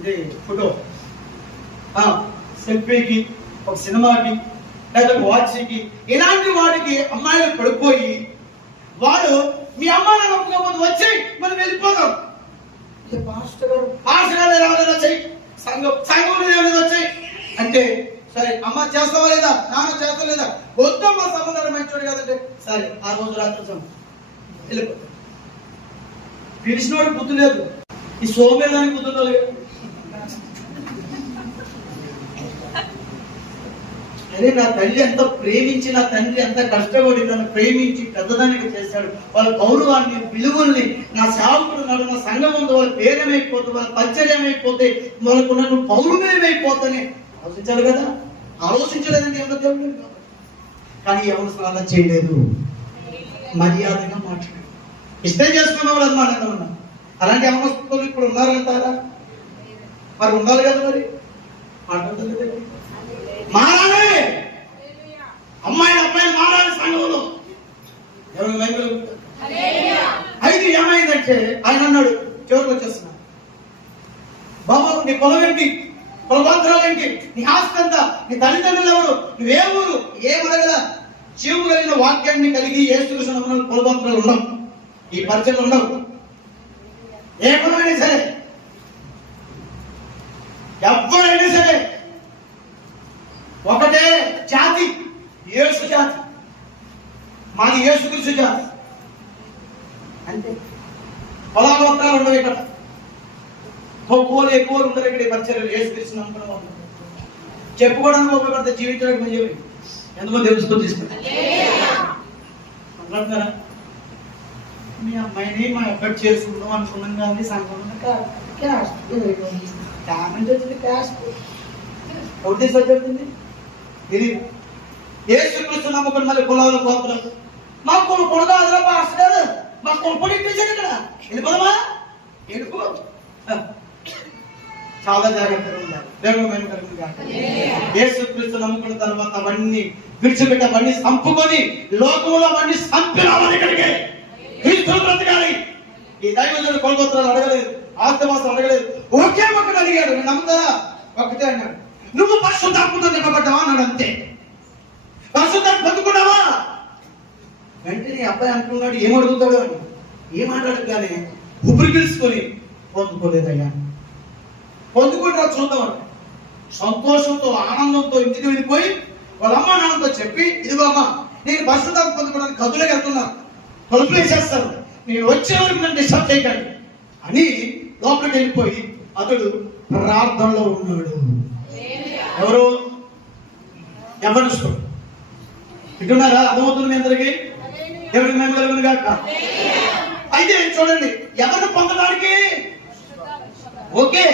ఇది ఫోటో సెల్ఫీకి, ఒక సినిమాకి, లేదా వాచ్కి, ఇలాంటి వాటికి అమ్మాయిలు పడిపోయి, వాడు మీ అమ్మాయిని ఒప్పుకోకపోతే వచ్చి మనం వెళ్ళిపోతాం. పాస్టర్ గారు ఏమైనా వచ్చాయి, సంఘం ఏమైనా వచ్చాయి అంటే, సరే అమ్మ చేస్తావా లేదా, నాన్న చేస్తా లేదా, వద్దమ్మ సంబంధాలు మంచోడు కదంటే, సరే ఆ రోజు రాత్రి వెళ్ళిపోతాం. పిలిచినోడు బుద్ధి లేదు, ఈ సోమేదానికి కుదరలేదు. అరే నా తల్లి ఎంత ప్రేమించి, నా తండ్రి ఎంత కష్టపడి నన్ను ప్రేమించి పెద్దదానికి చేశాడు. వాళ్ళ గౌరవాన్ని, విలువల్ని, నా సేవకుడు నాడు నా సంఘం ముందు వాళ్ళ పేరేమైపోతే, వాళ్ళ పరిచర్యమైపోతే, వాళ్ళకు నన్ను పౌరుమేమైపోతానే ఆలోచించాలి కదా. ఆలోచించలేదండి ఎవరు దేవుడు. కానీ ఎవరు స్నానం చేయలేదు, మర్యాదగా మాట్లాడు, ఇష్టం చేసుకున్న వాళ్ళు అన్నమాట ఉన్నా. అలాంటి అవస్థలు ఇప్పుడు ఉన్నారంటారా? మరి ఉండాలి కదా. మరి మాట్లాడుతుంది మారాలి, అమ్మాయిలు అబ్బాయిలు మారాలి సంఘంలో. ఎవరు బైబిల్ అయితే ఏమైందంటే ఆయన అన్నాడు, చివరికి వచ్చేస్తున్నా, బాబు నీ పొలం ఏంటి, కులపాత్రాలు ఏంటి, నీ ఆస్తి అంతా, నీ తల్లిదండ్రులు ఎవరు, నువ్వే ఊరు, ఏమనగల జీవు కలిగిన వాక్యాన్ని కలిగి యేసుక్రీస్తు కులపాత్రాలు ఉండవు, ఈ పరిచయం ఉండవు. ఏ కులమైనా సరే, ఎవరైనా సరే ఒకటే జాతి, యేసు జాతి, మాది యేసుక్రీస్తు జాతి అంతే. కులగోత్రాలు ఉండవు ఇక్కడ, తక్కువలు ఎక్కువ ఉండరు ఇక్కడ. పరిచయం యేసుక్రీస్తు నమ్ముకున్న వాళ్ళు చెప్పుకోవడానికి ఉపయోగపడితే జీవించడానికి మంచి ఎందుకో తెలుసుకొని తీసుకుంటారా. మీ అమ్మాయిని మా ఎక్కడ చేసుకుందాం అనుకున్నాం కానీ సంఘంలో చెప్తుంది ఇది యేసుక్రీస్తు నమ్ముకుని మళ్ళీ కులాలు గోత్రాలు మా కొడుకు పాస్టర్ మా కొడుకు ఇప్పించాడు ఇక్కడ వెళ్ళిపోదమా ఎందుకు చాలా జాగ్రత్తగా ఉండాలి. యేసుక్రీస్తు నమ్ముకున్న తర్వాత అవన్నీ విడిచిపెట్టి అవన్నీ సంపుకొని లోకంలో అవన్నీ సంపిరావాలి. ఇక్కడికి క్రీస్తులు బ్రతకాలి. ఈ దైవజనుడు కొలగోత్రాలు అడగలేదు, ఆస్తవాసం అడగలేదు, ఒకే ఒకటి అడిగాడు, నేను నమ్ముతారా? ఒకటే అన్నాడు, నువ్వు పరిశుద్ధాత్మతో నింపబడ్డావా అన్నాడు. అంతే. పరిశుద్ధాత్మ పొందుకున్నావా? వెంటనే అబ్బాయి అనుకున్నాడు ఏమడుగుతాడు అని. ఏం మాట్లాడగానే ఊపిరి పిలుచుకొని పొందుకోలేదయ్యా, పొందుకుంటా చూద్దాం సంతోషంతో ఆనందంతో ఇంటికి వెళ్ళిపోయి వాళ్ళ అమ్మ నాన్నతో చెప్పి, ఇదిగో అమ్మ నేను పరిశుద్ధాత్మ పొందుకోవడానికి గదులోకి వెళ్తున్నాను, తలుపులు వేసేస్తాను, నేను వచ్చే వరకు నన్ను డిస్టర్బ్ చేయకండి అని లోపలికి వెళ్ళిపోయి అతడు ప్రార్థనలో ఉన్నాడు. ఎవరు? యవ్వనస్తుడు. వింటున్నారా? అర్థమవుతుంది మీ అందరికీ? ఎవరికి మేము కలుగును గాక. అయితే చూడండి, ఎవరిని పొందడానికి ఓకే,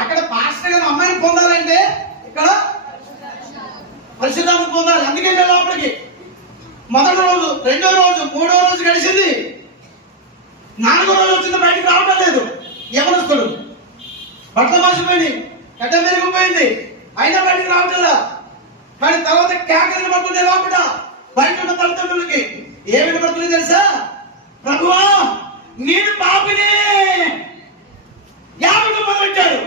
అక్కడ పాస్టర్ గారు అమ్మాయిని పొందాలంటే ఇక్కడ పరిశుద్ధాత్మ పొందాలి. అందుకే లోపలికి మొదటి రోజు, రెండో రోజు, మూడో రోజు గడిచింది, నాలుగో రోజు వచ్చింది, బయటకు రావడం లేదు. యవ్వనస్తుడు బట్టలు మార్చిపోయింది, గడ్డ మెరిగిపోయింది, అయినా బయటకు రావట్లా. కానీ తర్వాత కేకలు పడుతుంది లోపల. బయట ఉన్న తల్లిదండ్రులకి ఏమి పడుతుంది తెలుసా? ప్రభువా నేను పాపిని. యారుడు మొదలుపెట్టాడు,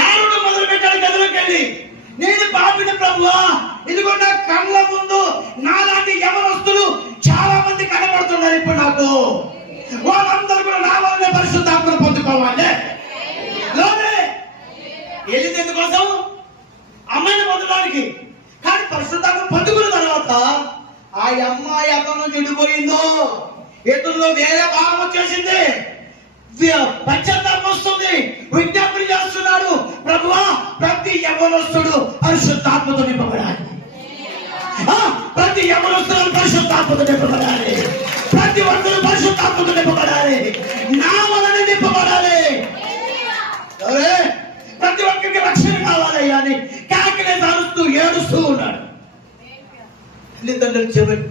యారుడు మొదలుపెట్టాడు గదిలోకి వెళ్ళి, నేను పాపిని ప్రభువా, ఇదిగో నా కళ్ళ ముందు నాలాంటి యవనస్తులు చాలా మంది కనబడుతున్నారు ఇప్పుడు నాకు, వాళ్ళందరూ కూడా నా వల్లనే పరిశుద్ధాత్మను పొందుకోవాలి. వెళ్ళింది ఎందుకోసం? అమ్మాయిని పొందడానికి. కానీ పరిశుద్ధాత్మను పొందుకున్న తర్వాత ఆ అమ్మాయి అతను నుంచి చెడిపోయిందో, ఇతరులో వేరే భావం వచ్చేసింది, పశ్చాత్తాపం వస్తుంది, విజ్ఞాపన చేస్తున్నాడు, ప్రభువా ప్రతి యవ్వనస్తుడు పరిశుద్ధాత్మతో నింపబడాలి, ప్రతి యవ్వనస్తుడు పరిశుద్ధాత్మతో నింపబడాలి, ప్రతి ఒక్కరు పరిశుద్ధాత్మతో నింపబడాలి, నా వలన నింపబడాలి, ప్రతి ఒక్కరికి రక్షణ కావాలి అని కాకినే అరుస్తూ ఏడుస్తూ ఉన్నాడు. తల్లిదండ్రులు చివరి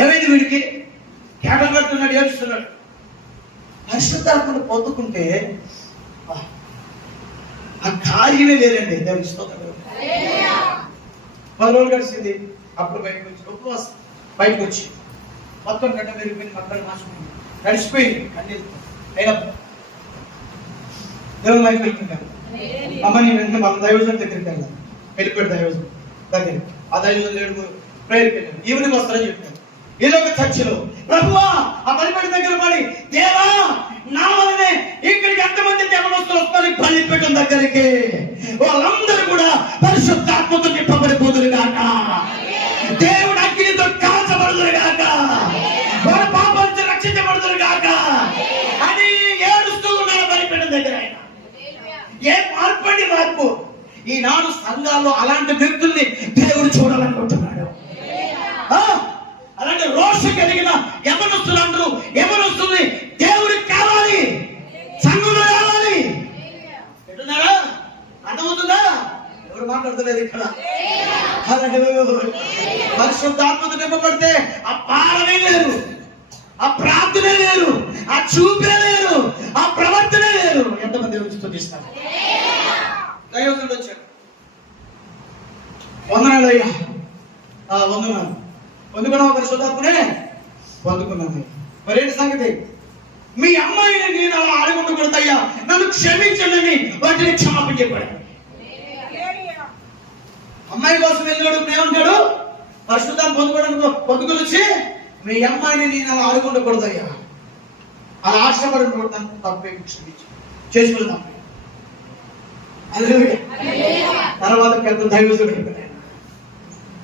ఏమైంది వీడికి? కేకలు పెడుతున్నాడు, ఏడుస్తున్నాడు. పరిశుద్ధాత్మను పొందుకుంటే ఆ కార్యమే వేరండి. దేవుని స్తోత్రం. 10 రోజులు గడిచింది. అప్పుడు బయటకు వచ్చి ఉపవాసం బయటకు వచ్చి మొత్తం గడ్డ మెరిగిపోయింది, మొత్తం మార్చుకుంది, గడిచిపోయింది అన్ని అయినప్పుడు దేవుని బయటకు వెళ్తుంటారు. అమ్మని వెంటనే మన దైవజనం దగ్గరికి వెళ్ళాలి, వెళ్ళిపోయాడు దైవజనం దగ్గర. ఆ దైవజనం లేడు ప్రేయర్కి వెళ్ళాడు, ఈవినింగ్ వస్తారని చెప్పారు. ఏదో ఒక చర్చిలో ప్రభువా ఆ బలిపీఠం దగ్గర పడి, దేవా నా వల్లనే ఇక్కడికి ఎంతమంది యవ్వనస్తులు వస్తారు బలిపీఠం దగ్గరికి, వాళ్ళందరూ కూడా పరిశుద్ధాత్మతో నింపబడిపోదురు గాక, దేవుడు అగ్నితో కాల్చబడుదురు గాక, వాళ్ళ పాపాలతో రక్షించబడుదురు గాక. ఏ మార్పు అండి మార్పు? ఈనాడు సంఘాల్లో అలాంటి వ్యక్తుల్ని దేవుడు చూడాలనుకుంటున్నాడు. అలాంటి రోషం కలిగిన యవనస్తులందరూ యవనస్తుల్ని దేవుడికి కావాలి, సంఘంలో రావాలి. ఎట్టున్నారా? అర్థమవుతుందా? ఎవరు మాట్లాడతలేదు ఇక్కడ. పరిశుద్ధాత్మతో నింపబడితే ఆ పాలనే లేరు, ఆ ప్రార్థనే లేరు, ఆ చూపే లేరు, ఆ ప్రవర్తనే లేరు. ఎంతమంది దేవుడిని స్తుతిస్తారు? దైవజనుడు వచ్చాడు. వందనాలు అయ్యా. వందనాలు. పొందుకున్నావా పరిశుద్ధాత్మనే? పొందుకున్నాను. మరేంటి సంగతి? మీ అమ్మాయిని నేను అలా ఆడుకుంటుకుంటయ్యా, నన్ను క్షమించండి, వాటిని క్షమాపణ చెప్పాడు. అమ్మాయి కోసం వెళ్ళాడు, ఏమంటాడు? పరిశుద్ధాన్ని పొందుకొని వచ్చి మీ అమ్మాయిని నేను అలా ఆడుకుంటకూడదయ్యా, అలా ఆశపడకూడదు, తప్పే క్షమించి చేసుకుందాం. తర్వాత పెద్ద దైవజుడు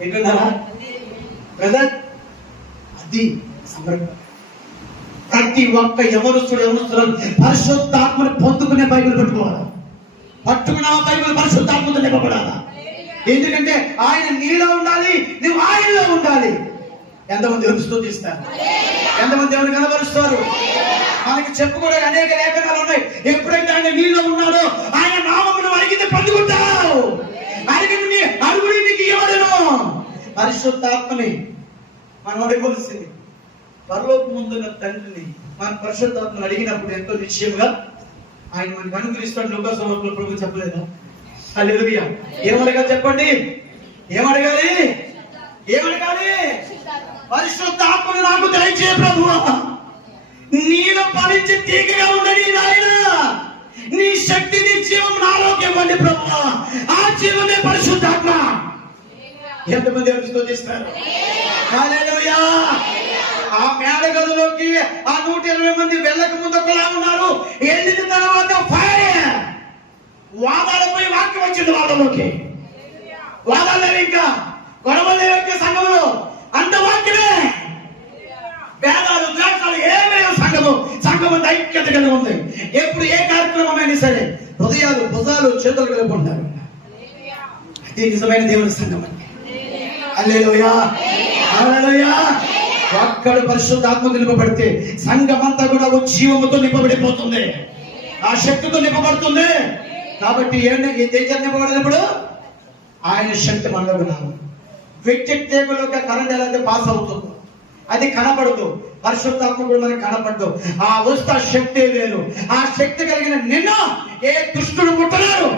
ఏంటన్నారా బ్రదర్? అది సమర్పణ. ప్రతి ఒక్క యవనస్తుడు పరిశుద్ధాత్మని పొందుకునే బైబిల్ పట్టుకోవాలా, పట్టుకున్నా బైబిల్ పరిశుద్ధాత్మతో నింపబడాలా. ఎందుకంటే ఆయన నీలో ఉండాలి, నువ్వు ఆయనలో ఉండాలి. ఎంతమంది దేవుని స్తుతిస్తారు? ఎంతమంది దేవుని కనబరుస్తారు? మనకి చెప్పుకోవడానికి అనేక లేఖనాలు ఉన్నాయి. ఎప్పుడైతే ఆయన నీలో ఉన్నాడో ఆయన నామమును అడిగితే పొందుకుంటావు. అడిగి అడుగుడి నీకు ఇవ్వడను. పరిశుద్ధాత్మని మనం అడగవలసింది. పరలోక ముందున్న తండ్రిని మన పరిశుద్ధాత్మను అడిగినప్పుడు ఎంతో నిశ్చయంగా ఆయన మనకు అనుగ్రహిస్తాడు. లోకసభలో ప్రభు చెప్పలేదా? హల్లెలూయా. ఏమడగాలి చెప్పండి? ఏమడగాలి? ఏమడగాలి? పరిశుద్ధాత్మను నాకు దయచేయ ప్రభువా, నీలో ఫలించి తీగగా ఉండని నాయన, నీ శక్తి, నీ జీవం, ఆరోగ్యం ఇవ్వండి ప్రభువా. ఆ జీవమే పరిశుద్ధాత్మ. ఎంతమంది స్తుతిస్తారు? హల్లెలూయా. ఆ మేడ గదిలోకి ఆ 120 మంది వెళ్ళక ముందు ఒకలా ఉన్నారు, వెళ్ళిన తర్వాత ఫైర్ వాదాలపై వాక్యం వచ్చింది. వాళ్ళలోకి వాదాలు లేవు, ఇంకా గొడవలు లేవు సంఘంలో. అంత వాక్యమే. వేదాలు ద్వేషాలు ఏమేమి సంఘము ఐక్యత కలిగి ఉంది. ఎప్పుడు ఏ కార్యక్రమం అయినా సరే హృదయాలు, భుజాలు, చేతులు కలిగి ఉంటారు. అది నిజమైన దేవుని సంఘం అండి. హల్లెలూయా. హల్లెలూయా. ఒక్కడు పరిశుద్ధాత్మకు నింపబడితే సంఘమంతా కూడా జీవముతో నింపబడిపోతుంది, ఆ శక్తితో నింపబడుతుంది. కాబట్టి ఏం నింపబడినప్పుడు ఆయన శక్తి మనలో ఉన్నాము. విద్యుత్ తీగలోకి కరెంట్ ఎలా పాస్ అవుతుందో అది కనపడదు, పరిశుద్ధాత్మ కూడా మనకి కనపడదు. ఆ వస్తు శక్తి వేరు. ఆ శక్తి కలిగిన నిన్ను ఏ దుష్టుడు ముట్టలేరు,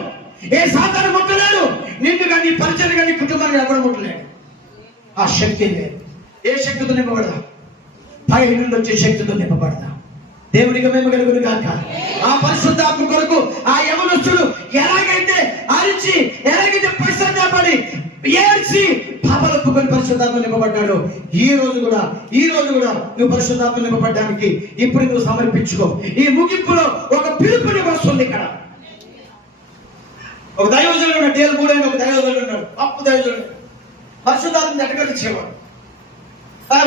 ఏ సాతాను ముట్టలేరు. నిన్ను కానీ పరిచయం కానీ కుటుంబాన్ని ఎవరు ముట్టలేడు. ఆ శక్తి వేరు. ఏ శక్తితో నింపబడదా? పై నుండి వచ్చే శక్తితో నింపబడదా? దేవునికి మేము కలుగును గాక. ఆ పరిశుద్ధాత్మ కొరకు ఆ యవనస్తుడు ఎలాగైతే అరిచి, ఎలాగైతే పశ్చాత్తాపడి ఏడ్చి పాపలొప్పుకొని పరిశుద్ధాత్మ నింపబడ్డాడు, ఈ రోజు కూడా నువ్వు పరిశుద్ధాత్మ నింపబడ్డానికి ఇప్పుడు నువ్వు సమర్పించుకో. ఈ ముగింపులో ఒక పిలుపుని వస్తుంది. ఇక్కడ ఒక దైవజనుడు ఉన్నాడు, డేలు కూడా ఒక దైవజనుడు ఉన్నాడు, అప్పు దైవజనుడు. పరిశుద్ధాత్మ ఎట్టగలిచ్చేవాడు,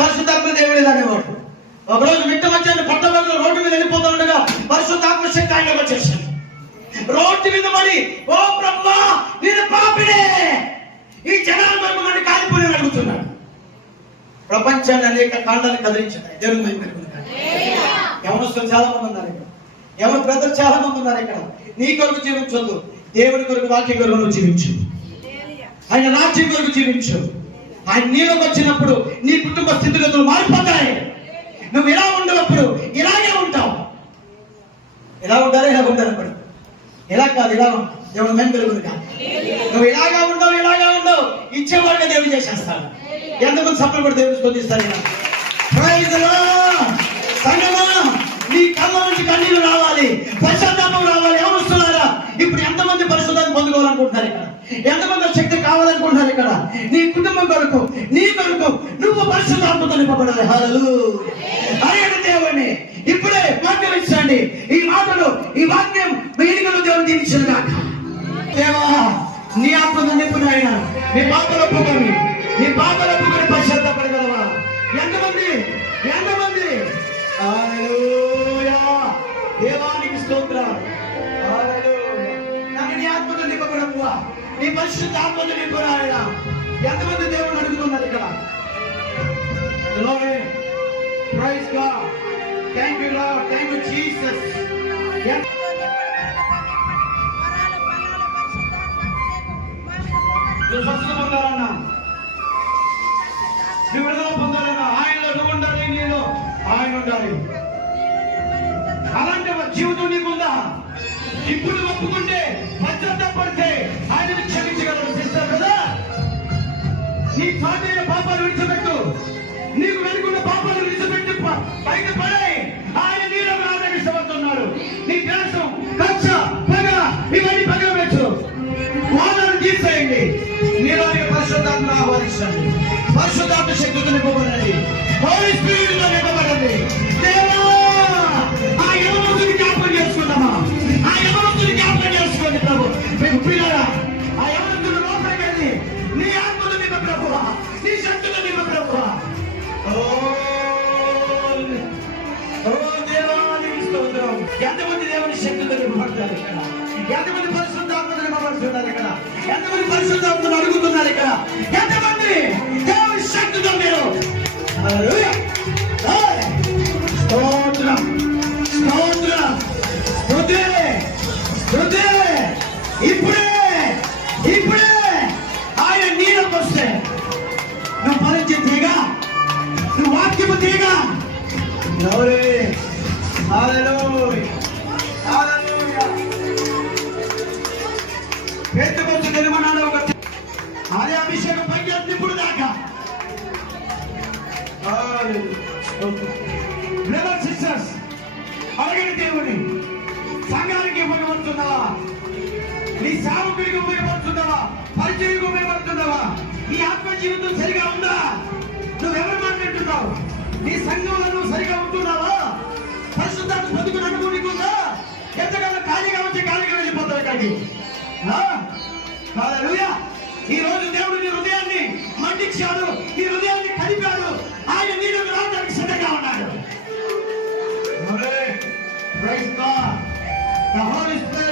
పరిశుద్ధాత్మ దేవుడు అనేవాడు. ఒకరోజు మిట్ట మధ్యాహ్నం పట్టణంలో రోడ్డు మీద వెళ్ళిపోతూ ఉండగా పరిశుద్ధాత్మ శక్తి ఆయన వచ్చేసాడు. రోడ్డు మీద పడి, ఓ ప్రభువా నేను పాపినే, ఈ జనాల వరకు నన్ను కాలిపోయి అడుగుతున్నాడు. ప్రపంచాన్ని అనేక కాండాన్ని కదిలించాడు. దేవుని మహిమ. యవనస్తులు చాలా మంది ఉన్నారు ఇక్కడ, యవన బ్రదర్ చాలా మంది ఉన్నారు ఇక్కడ. నీ కొరకు జీవించొద్దు, దేవుని కొరకు, వాక్య కొరకు జీవించు, ఆయన రాజ్యం కొరకు జీవించు. ఆయన నీలోకి వచ్చినప్పుడు నీ కుటుంబ స్థితిగతులు మారిపోతాయి. నువ్వు ఇలా ఉండేటప్పుడు ఇలాగే ఉంటావు. ఎలా ఉంటారు? ఇలా ఉంటారు. అప్పుడు ఇలా కాదు, ఇలా ఉంటావు. దేవుడు మేము తెలుగుదు కాదు. నువ్వు ఇలాగా ఉండవు ఇచ్చేవాడిగా దేవుడు చేసేస్తాడు. ఎంతమంది సభలు కూడా దేవుడు స్తుతిస్తారు. సంగమా, నీ కళ్ళ నుంచి కన్నీళ్ళు రావాలి, పశ్చాత్తాపం రావాలి. ఎవరు వస్తున్నారా? ఇప్పుడు ఎంతమంది పరిశుద్ధాన్ని పొందుకోవాలనుకుంటున్నారు ఇక్కడ? ఎంతమంది శక్తి కావాలనుకుంటున్నారు ఇక్కడ? నీ కుటుంబం కొరకు, నీ కొరకు నువ్వు పరిశుద్ధాత్మతో నింపబడాలి. హల్లెలూయా. అయ్యడు దేవుని ఇప్పుడే వాక్యం ఇచ్చండి. ఈ మాటలు, ఈ వాక్యం మీడిగలు దేవుని దీవించను గాక. దేవా, నీ ఆత్మతో నింపుని ఆయన. నీ పాపలు ఒప్పుకొని పశ్చాత్తాపడగలవా? ఎంతమంది? హల్లెలూయా. దేవానికి స్తోత్రం. హల్లెలూయా. నీ పరిశుద్ధ ఆత్మను నింపురా ఆయన. ఎంతమంది దేవుడు అడుగుతున్నారు ఇక్కడ? Glory, praise God, thank you Lord, thank you Jesus. నువ్వు స్వస్థత పొందాలన్నా, నువ్వు విడుదల పొందాలన్నా, ఆయనలో నువ్వు ఉండాలి, నీలో ఆయన ఉండాలి. అలాంటి జీవితం నీకుందా? ఇప్పుడు ఒప్పుకుంటే పశ్చాత్తాపడితే ఆయన క్షమించగలరు సిస్టర్ కదా. నీ సాధైన పాపాలు విడిచిపెట్టు, నీకు వెనుకున్న పాపాలు విడిచిపెట్టి బయట పడే ఆయన నీలో రావడానికి ఇష్టపడుతున్నాడు. నీ దేశం కక్ష పగ ఇవన్నీ పగ పెట్టు, వాదనలు తీసేయండి. నీలోని పరిశుద్ధాత్మ ఆహ్వానించండి, పరిశుద్ధాత్మ శక్తితో నింపబడండి, హోలీ స్పిరిట్ తో నింపబడండి. దేవా ఆ యవనస్తుని జ్ఞాపకం చేసుకుందామా? ఆ యవనస్తుని జ్ఞాపకం చేసుకోండి ప్రభు. మీకు పిల్లరా ఆ యవనస్తుడు లోపలికి వెళ్ళి నీ ఆత్మను నింప ప్రభువా, నీ శక్తితో నింప ప్రభువా. దేవానికి స్తోత్రం. ఎంతమంది దేవుని శక్తితో నింపబడతారు ఇక్కడ? ఎంతమంది పరిశుద్ధాత్మను నింపబడుతున్నారు ఇక్కడ? ఎంతమంది పరిశుద్ధాత్మను అడుగుతున్నారు ఇక్కడ? ఎంతమంది దేవుని శక్తితో మీరు? స్తోత్రం స్తోత్రం స్తుతి స్తుతి. ఇప్పుడే ఇప్పుడే ఆయన నీలోకి వస్తే నువ్వు ఫలించే తీగ, నువ్వు వాక్యము తీగ. పెద్దకొచ్చు నిర్మాణాలు ఒక అదే అభిషేకం పైకి ఇప్పుడు దాకా. బ్రదర్ సిస్టర్స్, అడగని దేవుని సంఘానికి ఉపయోగపడుతున్నావా? నీ సేవకుడికి ఉపయోగపడుతున్నావా? పరిచయకు ఉపయోగపడుతున్నావా? నీ ఆత్మ జీవితం సరిగా ఉందా? నువ్వెవరు మాట్లాడుతున్నావు? నీ సంఘంలో నువ్వు సరిగా ఉంటున్నావా? పరిశుద్ధాన్ని పొందుకుని అనుభూతికుందా? ఎంతకాలం ఖాళీగా వచ్చి ఖాళీగా వెళ్ళిపోతావు ఇక్కడికి. హల్లెలూయా. ఈ రోజు దేవుడు నీ హృదయాన్ని మండించాడు, నీ హృదయాన్ని కలిపాడు. ఆయన నీలో రావడానికి సిద్ధంగా ఉన్నాడు. Praise God. The Holy Spirit